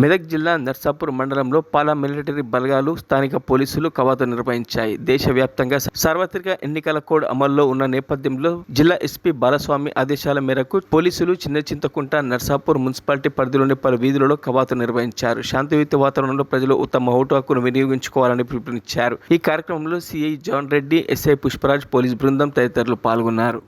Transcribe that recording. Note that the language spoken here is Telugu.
మెదక్ జిల్లా నర్సాపూర్ మండలంలో పాలా మిలిటరీ బలగాలు, స్థానిక పోలీసులు కవాతు నిర్వహించాయి. దేశవ్యాప్తంగా సార్వత్రిక ఎన్నికల కోడ్ అమల్లో ఉన్న నేపథ్యంలో జిల్లా ఎస్పీ బాలస్వామి ఆదేశాల మేరకు పోలీసులు చిన్నచింతకుంట, నర్సాపూర్ మున్సిపాలిటీ పరిధిలోని పలు వీధులలో కవాతు నిర్వహించారు. శాంతియుత వాతావరణంలో ప్రజలు తమ ఓటు హక్కును వినియోగించుకోవాలని పిలుపునిచ్చారు. ఈ కార్యక్రమంలో CI John Reddy, SI Pushparaj, police బృందం తదితరులు పాల్గొన్నారు.